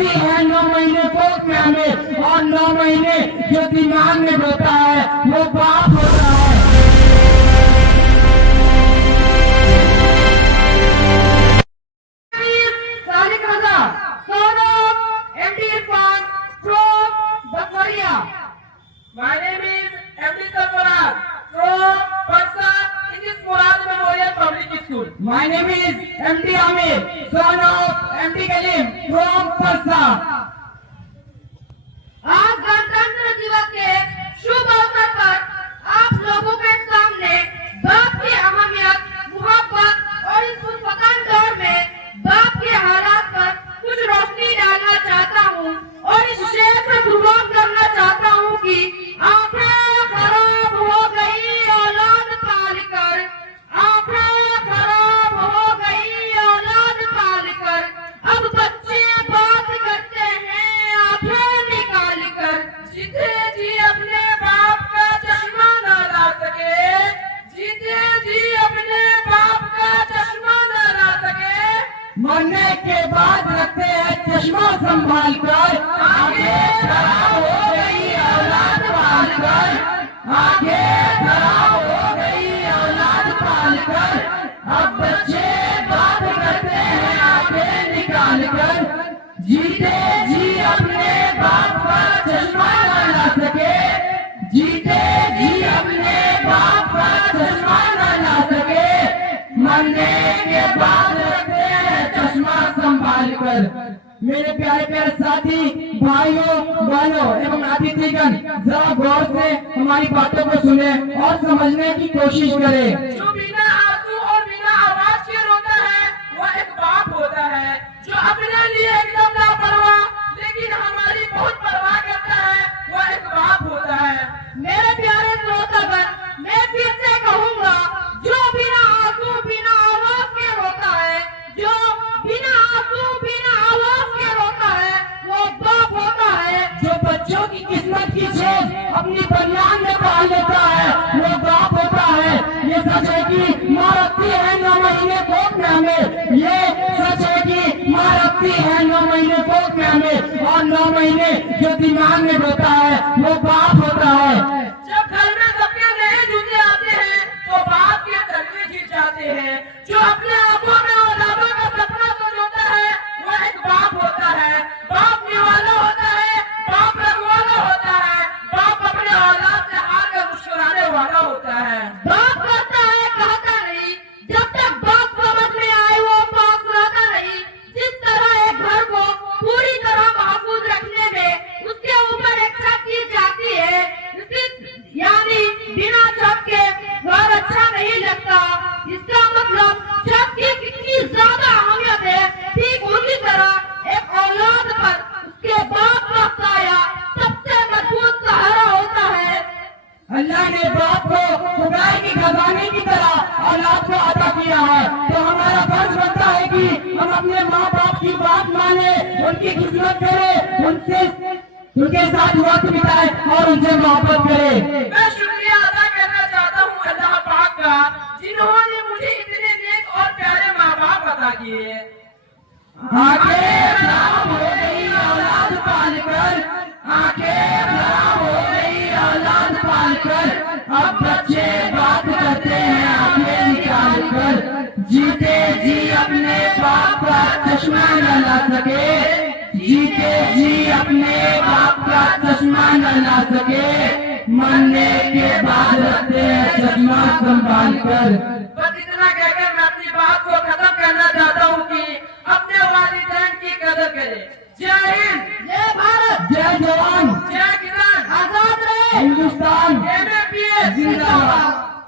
रखती है 9 महीने कोख में हमें, और 9 महीने जो दिमाग में होता है वो बाप होता है। My name is MD Sarfaraz from Parsa English Murad Memorial Public School. My name is MD Amir, son of MD Kalim from Parsa. आज गणतंत्र दिवस के शुभ अवसर पर आप लोगों के सामने बाप की अहमियत, मोहब्बत और इस पुरफकन दौर में बाप के हालात पर कुछ रोशनी डालना चाहता हूँ और इस शेर से गुमान करना चाहता हूँ कि आंखें खराब हो गई औलाद पालकर, आंखें खराब हो गई औलाद पालकर, अब बच्चे बात करते हैं आंखें निकाल कर। जीते जी अपने बाप का चश्मा न ला सके, जीते जी अपने बाप का चश्मा न ला सके, मरने के बाद रखते हैं चश्मा संभाल कर, आगे खराब हो गई औलाद पाल कर, आगे खराब हो गई औलाद पाल कर, अब बच्चे बात करते हैं आंखें निकाल कर। जीते जी अपने बाप का चश्मा न ला सके, जीते जी अपने बाप का चश्मा न ला सके, मरने के बाद रखते हैं चश्मा संभाल कर। मेरे प्यारे प्यारे साथी, भाइयों बहनों एवं अतिथिगण, जरा गौर से हमारी बातों को सुने और समझने की कोशिश करें। जो बिना आंसू और बिना आवाज के रोता है वह एक बाप होता है, जो अपने लिए एकदम लापरवाह लेकिन हमारी बहुत परवाह करता है वह एक बाप होता है। मेरे प्यारे श्रोतागण, मैं फिर से कहूँगा, जो बिना आंसू बिना आवाज के रोता है, जो बिना आंसू बिना आवाज के रोता है वो बाप होता है। जो बच्चों की किस्मत की छेद अपनी बनियान में पाल लेता है वो बाप होता है। ये सच है कि माँ रखती है 9 महीने कोख में हमें, ये सच है कि माँ रखती है 9 महीने कोख में हमें, और 9 महीने जो दिमाग में होता है वो बाप होता है। जब घर में सबके नए जूते आते हैं तो बाप के तलवे खींच जाते हैं, जो अपने आंखों में औलादों का सपना सजोता है वह एक बाप होता है। बाप निवाला होता है, बाप रखवाला होता है, बाप अपने औलाद से हार कर मुस्कुराने वाला होता है। बाप करता है कहता नहीं, जब तक बाप समझ में आए वो बाप रहता नहीं। जिस तरह एक घर को पूरी तरह महफूज रखने में उसके ऊपर एक छत की जाती है, यानी बिना छत के घर अच्छा नहीं लगता। इसका मतलब छत की कितनी ज्यादा अहमियत है, ठीक उसी तरह एक औलाद पर उसके बाप का साया सबसे मजबूत सहारा होता है। अल्लाह ने बाप को खुदाई की खजाने की तरह औलाद को अता किया है, तो हमारा फर्ज बनता है कि हम अपने माँ बाप की बात माने, उनकी खिदमत करें, उनके साथ वक्त बिताए और उनसे मोहब्बत करें। मैं शुक्रिया अदा करना चाहता हूँ अल्लाह पाक का, जिन्होंने मुझे इतने नेक और प्यारे माँ बाप अता किए। आंखें खराब हो गई औलाद पाल कर, आंखें खराब हो गई औलाद पाल कर, अब बच्चे बात करते हैं आंखें निकाल कर। जीते जी अपने बाप का चश्मा न ला सके, जीते जी अपने बाप का चश्मा न ला सके, मरने के बाद रखते हैं चश्मा संभाल कर।